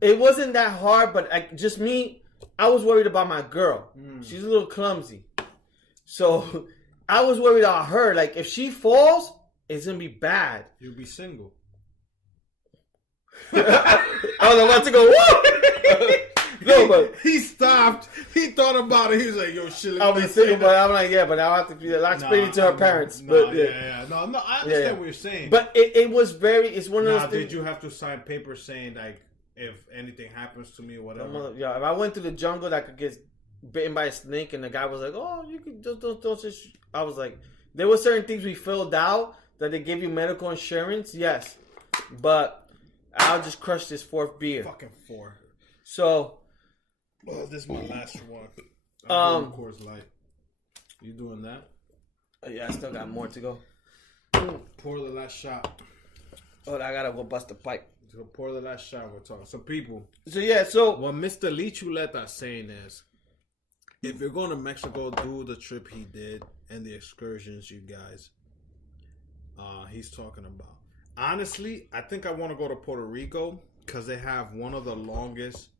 It wasn't that hard, but just me, I was worried about my girl. She's a little clumsy. So I was worried about her. Like, if she falls, it's going to be bad. You'll be single. I was about to go, whoa! No, but he stopped. He thought about it. He was like, "Yo, shit." I'll be single, but I'm like, yeah, but I'll have to be explaining to her parents. But no, I understand what you're saying. But it was very. It's one of those things. Did you have to sign papers saying like, if anything happens to me or whatever? Yeah, if I went to the jungle, that could get bitten by a snake, and the guy was like, "Oh, you can don't." I was like, there were certain things we filled out that they give you medical insurance. Yes, but I'll just crush this fourth beer. Fucking 4. So. Well, this is my last one. Coors Light. You doing that? Yeah, I still got more to go. Pour the last shot. Oh, I gotta go bust the pipe. So pour the last shot. We're talking. So people. So what Mr. Lichuleta is saying is, if you're going to Mexico, do the trip he did and the excursions, you guys. He's talking about. Honestly, I think I want to go to Puerto Rico because they have one of the longest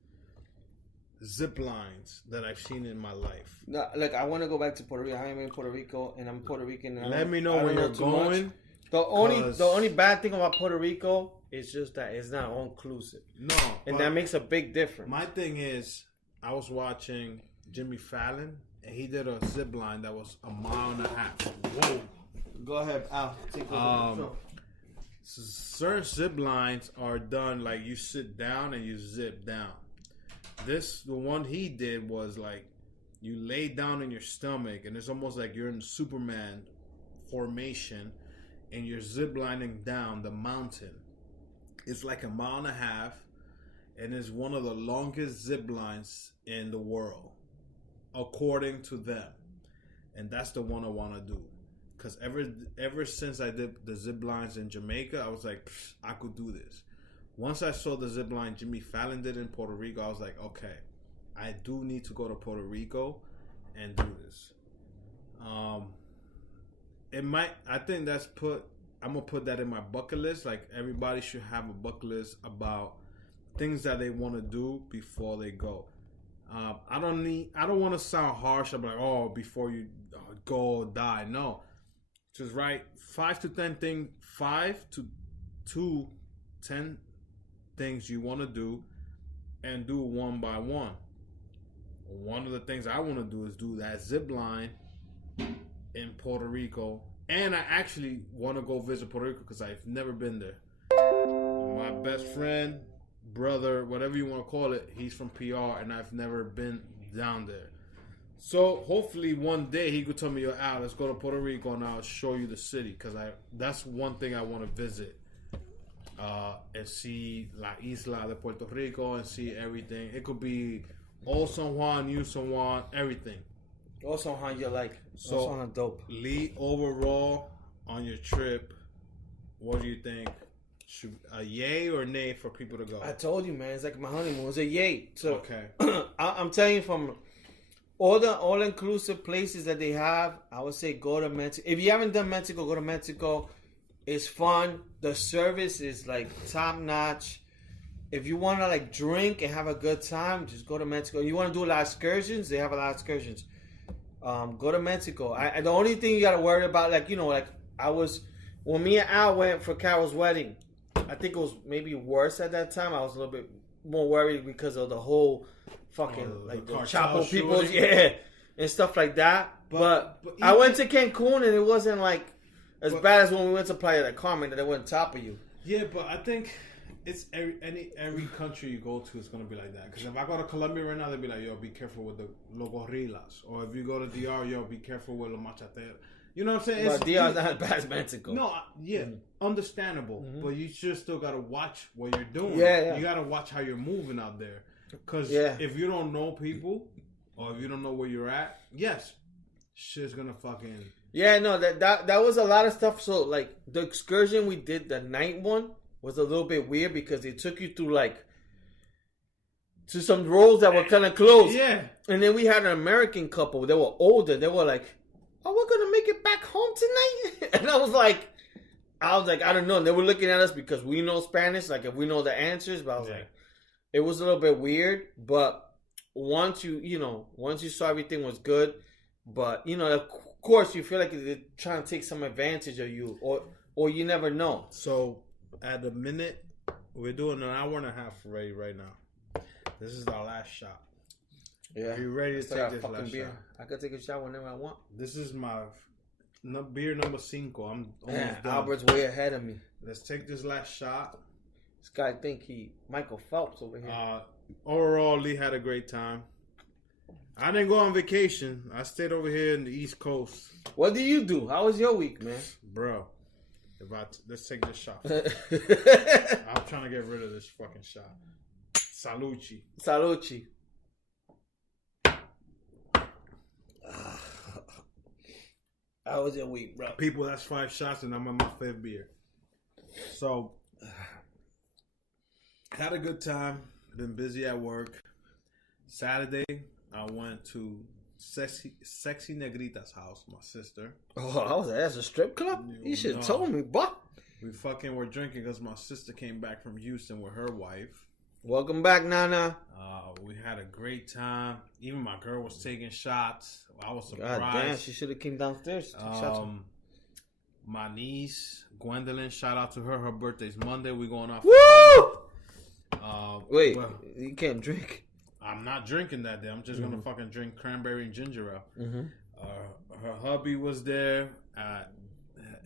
zip lines that I've seen in my life. No, look, I want to go back to Puerto Rico. I am in Puerto Rico, and I'm Puerto Rican. Let me know when you're going. The only bad thing about Puerto Rico is just that it's not all inclusive. No, and that makes a big difference. My thing is, I was watching Jimmy Fallon, and he did a zip line that was 1.5 miles. Whoa! Go ahead, Al. Take those certain zip lines are done like you sit down and you zip down. The one he did was like you lay down in your stomach and it's almost like you're in Superman formation and you're ziplining down the mountain. It's like 1.5 miles and it's one of the longest zip lines in the world, according to them. And that's the one I want to do. Because ever since I did the zip lines in Jamaica, I was like, I could do this. Once I saw the zip line Jimmy Fallon did in Puerto Rico, I was like, okay, I do need to go to Puerto Rico and do this. I think I'm going to put that in my bucket list. Like, everybody should have a bucket list about things that they want to do before they go. I don't want to sound harsh. I'm like, oh, before you go, die. No. Just write 5 to 10 things you want to do and do one by one. One of the things I want to do is do that zip line in Puerto Rico, and I actually want to go visit Puerto Rico because I've never been there. My best friend, brother, whatever you want to call it, he's from PR and I've never been down there. So hopefully one day he could tell me, "Yo, Al, let's go to Puerto Rico and I'll show you the city," because that's one thing I want to visit. And see La Isla de Puerto Rico and see everything. It could be Old San Juan, New San Juan, everything. Old San Juan, you like. So, Old San Juan, dope. Lee, overall, on your trip, what do you think? Should a yay or nay for people to go? I told you, man. It's like my honeymoon. It's a yay. So, okay. I'm telling you, from all the all-inclusive places that they have, I would say go to Mexico. If you haven't done Mexico, go to Mexico. It's fun. The service is like top notch. If you want to like drink and have a good time, just go to Mexico. You want to do a lot of excursions? They have a lot of excursions. Go to Mexico. The only thing you got to worry about, when me and Al went for Carol's wedding, I think it was maybe worse at that time. I was a little bit more worried because of the whole fucking the Chapo people, and stuff like that. But I went to Cancun and it wasn't like as bad as when we went to Playa del Carmen that it went on top of you. Yeah, but I think it's every country you go to is going to be like that. Because if I go to Colombia right now, they'll be like, yo, be careful with the Los Gorillas. Or if you go to DR, yo, be careful with Los Machateros. You know what I'm saying? But DR is not as bad as Mexico. No, understandable. Mm-hmm. But you just still got to watch what you're doing. Yeah. You got to watch how you're moving out there. Because if you don't know people, or if you don't know where you're at, yes, shit's going to fucking... Yeah, no, that was a lot of stuff. So, like, the excursion we did, the night one, was a little bit weird because they took you through, to some roads that were kind of closed. Yeah. And then we had an American couple. They were older. They were like, "Oh, we're going to make it back home tonight?" And I was like, I don't know. And they were looking at us because we know Spanish, like, if we know the answers. But I was like, it was a little bit weird, but once you saw everything was good, but of course you feel like they're trying to take some advantage of you, or you never know. So at the minute, we're doing an hour and a half ready right now. This is our last shot. Yeah. Are you ready to take this last beer? shot? I could take a shot whenever I want. This is my beer number 5. I'm almost done. Albert's way ahead of me. Let's take this last shot. This guy think he Michael Phelps over here. Overall, Lee had a great time. I didn't go on vacation. I stayed over here in the East Coast. What do you do? How was your week, man? Bro, let's take this shot. I'm trying to get rid of this fucking shot. Salucci. Salucci. How was your week, bro? People, that's 5 shots and I'm on my 5th beer. So, had a good time. Been busy at work. Saturday, I went to Sexy Negrita's house, my sister. Oh, that's a strip club? You should have told me, boy. We fucking were drinking because my sister came back from Houston with her wife. Welcome back, Nana. We had a great time. Even my girl was taking shots. I was surprised. God damn, she should have came downstairs to take shots. My niece, Gwendolyn, shout out to her. Her birthday's Monday. We going off. Woo! Wait, you can't drink. I'm not drinking that day. I'm just gonna fucking drink cranberry and ginger ale. Mm-hmm. Her hubby was there.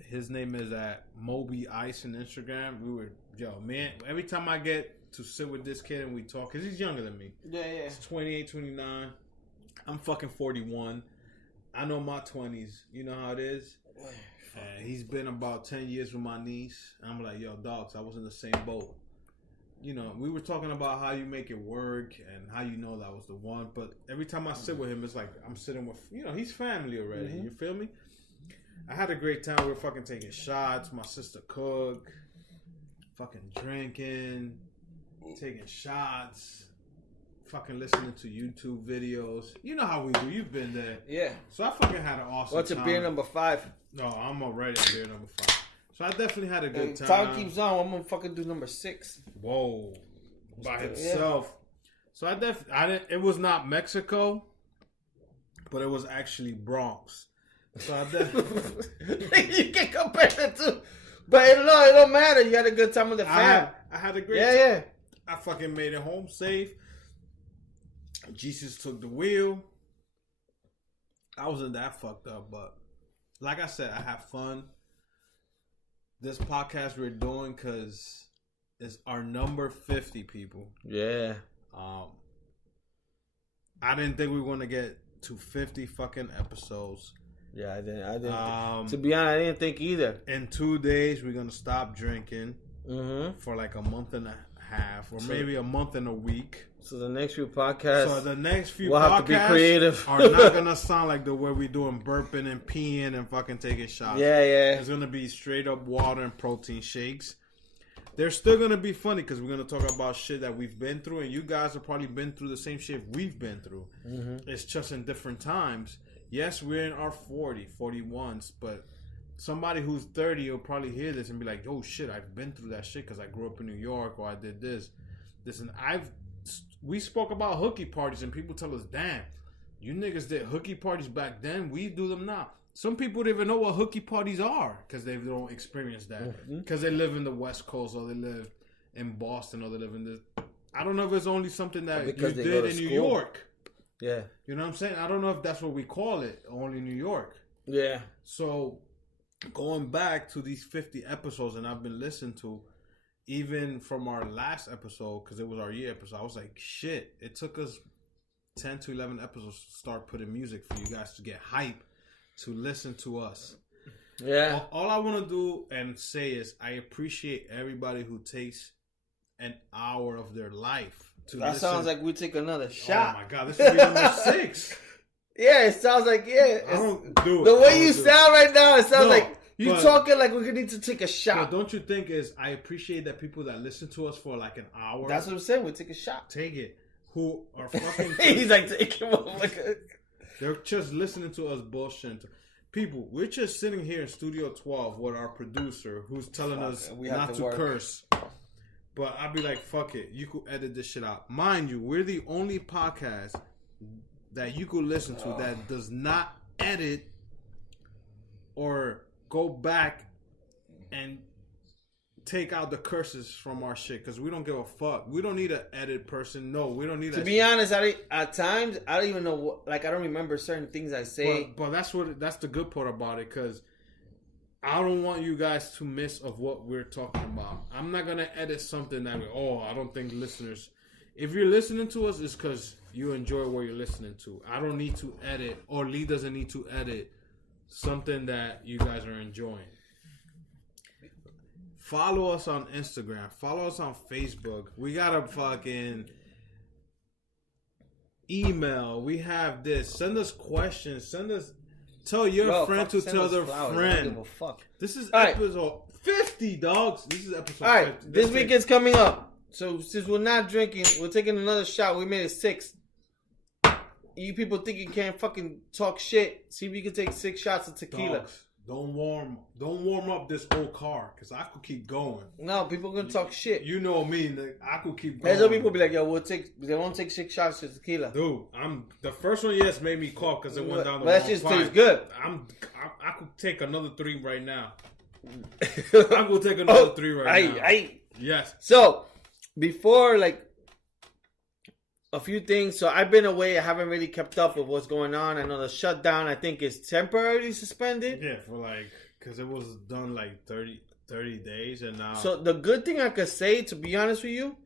His name is at Moby Ice on Instagram. We were, man, every time I get to sit with this kid and we talk, because he's younger than me. Yeah. He's 28, 29. I'm fucking 41. I know my 20s. You know how it is? He's been about 10 years with my niece. I'm like, yo, dogs, I was in the same boat. We were talking about how you make it work and how you know that was the one. But every time I sit with him, it's like I'm sitting with, he's family already. Mm-hmm. You feel me? I had a great time. We were fucking taking shots. My sister cooked. Fucking drinking. Taking shots. Fucking listening to YouTube videos. You know how we do. You've been there. Yeah. So I fucking had an awesome What's time. What's your beer number 5? No, I'm already at beer number 5. So I definitely had a good time. Time keeps on. I'm gonna fucking do number 6. Whoa, by himself. So I didn't. It was not Mexico, but it was actually Bronx. So I definitely. You can compare the two, but it don't matter. You had a good time with the fam. I had a great time. Yeah. I fucking made it home safe. Jesus took the wheel. I wasn't that fucked up, but like I said, I had fun. This podcast we're doing because it's our number 50, people. Yeah. I didn't think we were going to get to 50 fucking episodes. Yeah, I didn't. To be honest, I didn't think either. In 2 days, we're going to stop drinking for like a month and a half, or maybe a month and a week. So the next few podcasts, we'll have to be creative. are not gonna sound like the way we doing burping and peeing and fucking taking shots. Yeah. It's gonna be straight up water and protein shakes. They're still gonna be funny because we're gonna talk about shit that we've been through, and you guys have probably been through the same shit we've been through. Mm-hmm. It's just in different times. Yes, we're in our 41s, but somebody who's 30 will probably hear this and be like, "Oh shit, I've been through that shit because I grew up in New York or I did this." Listen, we spoke about hooky parties and people tell us, "Damn, you niggas did hooky parties back then. We do them now." Some people don't even know what hooky parties are because they don't experience that because they live in the West Coast or they live in Boston or they live in the. I don't know if it's only something that you did in New York. Yeah, you know what I'm saying. I don't know if that's what we call it. Only New York. Yeah. So going back to these 50 episodes, and I've been listening to. Even from our last episode, because it was our year episode, I was like, shit, it took us 10 to 11 episodes to start putting music for you guys to get hype, to listen to us. Yeah. All I want to do and say is I appreciate everybody who takes an hour of their life to listen. That sounds like we take another shot. Oh my God, this should be number 6. Yeah, it sounds like, I don't do it. The way you sound right now, it sounds like you talking like we need to take a shot. But don't you think I appreciate that people that listen to us for like an hour. That's what I'm saying. We take a shot. Take it. Who are fucking. He's like, take him up like a. They're just listening to us bullshit. People, we're just sitting here in Studio 12 with our producer who's telling us not to curse. But I'd be like, fuck it. You could edit this shit out. Mind you, we're the only podcast that you could listen to that does not edit or go back and take out the curses from our shit, because we don't give a fuck. We don't need an edit person. No, we don't need. To be honest, at times I don't even know what. Like, I don't remember certain things I say. But that's the good part about it, because I don't want you guys to miss of what we're talking about. I'm not gonna edit something that I don't think listeners. If you're listening to us, it's because you enjoy what you're listening to. I don't need to edit, or Lee doesn't need to edit something that you guys are enjoying. Follow us on Instagram. Follow us on Facebook. We got a fucking email. We have this. Send us questions. Tell your friend to tell their friend. This is episode 50, dogs. This is episode 50. All right, this weekend's coming up. So since we're not drinking, we're taking another shot. We made it 6. You people think you can't fucking talk shit. See if you can take 6 shots of tequila. Dogs. Don't warm up this old car, because I could keep going. No, people gonna talk shit. You know me, I could keep going. There's other people be like, yo, they won't take 6 shots of tequila. Dude, the first one, yes, made me cough because it went down the wrong. But that just tastes good. I could take another 3 right now. I could take another 3 right now. Yes. So, before, like, a few things. So I've been away. I haven't really kept up with what's going on. I know the shutdown, I think, is temporarily suspended. Yeah, because it was done like 30 days, and now. So the good thing I could say, to be honest with you,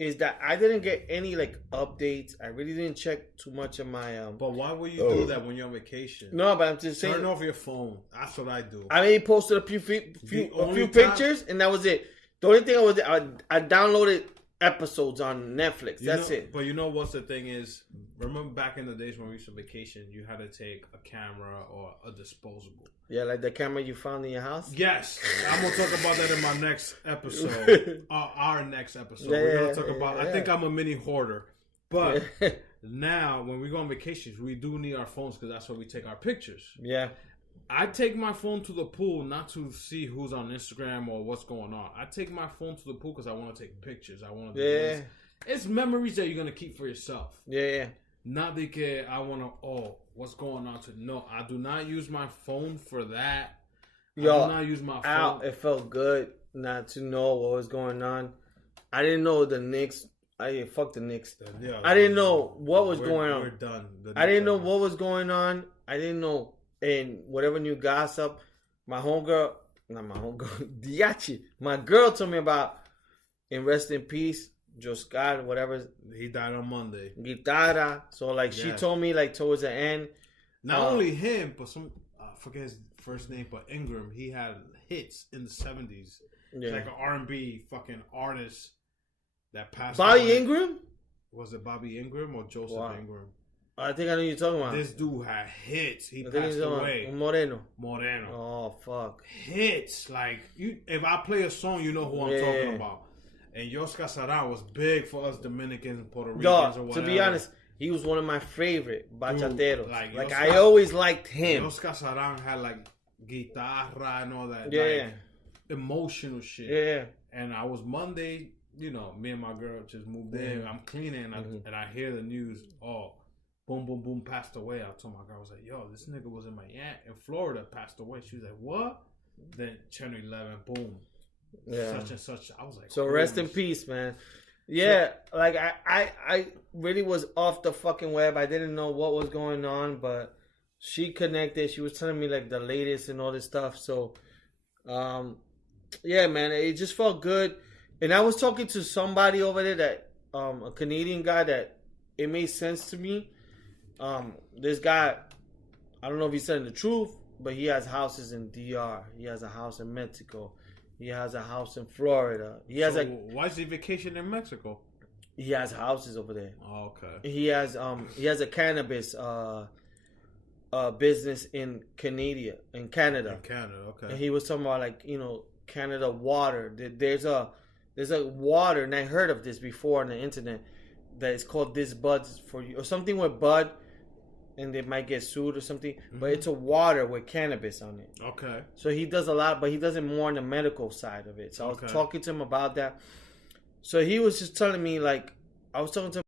is that I didn't get any like updates. I really didn't check too much of my. But why would you do that when you're on vacation? No, but I'm just saying. Turn off your phone. That's what I do. I only posted a few pictures, and that was it. The only thing I downloaded episodes on Netflix. That's it. But you know what's the thing is? Remember back in the days when we used to vacation, you had to take a camera or a disposable. Yeah, like the camera you found in your house? Yes. I'm going to talk about that in my next episode. Our next episode. We're going to talk about... I think I'm a mini hoarder. But now, when we go on vacations, we do need our phones, because that's where we take our pictures. Yeah. I take my phone to the pool not to see who's on Instagram or what's going on. I take my phone to the pool because I want to take pictures. I want to do this. It's memories that you're going to keep for yourself. Yeah. Not that I want to, what's going on? No, I do not use my phone for that. Yo, I do not use my phone. It felt good not to know what was going on. I didn't know the Knicks. Fuck the Knicks. Yeah, I didn't know what was going on. We're done. I didn't know what was going on. I didn't know. And whatever new gossip, Diachi, my girl told me about, and rest in peace, Joe Scott, whatever. He died on Monday. Guitarra. So, like, she told me, like, towards the end. Not only him, but I forget his first name, but Ingram, he had hits in the 70s. Yeah. Like an R&B fucking artist that passed away. Bobby Ingram? Was it Bobby Ingram or Joseph Ingram? I think I know what you're talking about. This dude had hits. He passed away. Moreno. Oh, fuck. Hits. Like, if I play a song, you know who I'm talking about. And Yosca Saran was big for us Dominicans and Puerto Ricans or whatever. To be honest, he was one of my favorite bachateros. Like I always liked him. Yosca Saran had, like, guitarra and all that. Yeah. Like, emotional shit. Yeah. And I was Monday, me and my girl just moved in. I'm cleaning and I hear the news. Boom, boom, boom, passed away. I told my girl, I was like, yo, this nigga was in my aunt in Florida, passed away. She was like, what? Then Channel 11, boom. Yeah. Such and such. I was like, so rest in peace, man. Yeah, so, like I really was off the fucking web. I didn't know what was going on, but she connected. She was telling me like the latest and all this stuff. So, yeah, man, it just felt good. And I was talking to somebody over there that, a Canadian guy, that it made sense to me. This guy, I don't know if he's telling the truth, but he has houses in DR. He has a house in Mexico. He has a house in Florida. Why is he vacation in Mexico? He has houses over there. Oh, okay. He has a cannabis business in Canada. In Canada, okay. And he was talking about like, Canada water. There's a water, and I heard of this before on the internet, that is called This Bud's for You or something with bud, and they might get sued or something. Mm-hmm. But it's a water with cannabis on it. Okay. So he does a lot, but he does it more on the medical side of it. So I was talking to him about that. So he was just telling me, like, I was talking to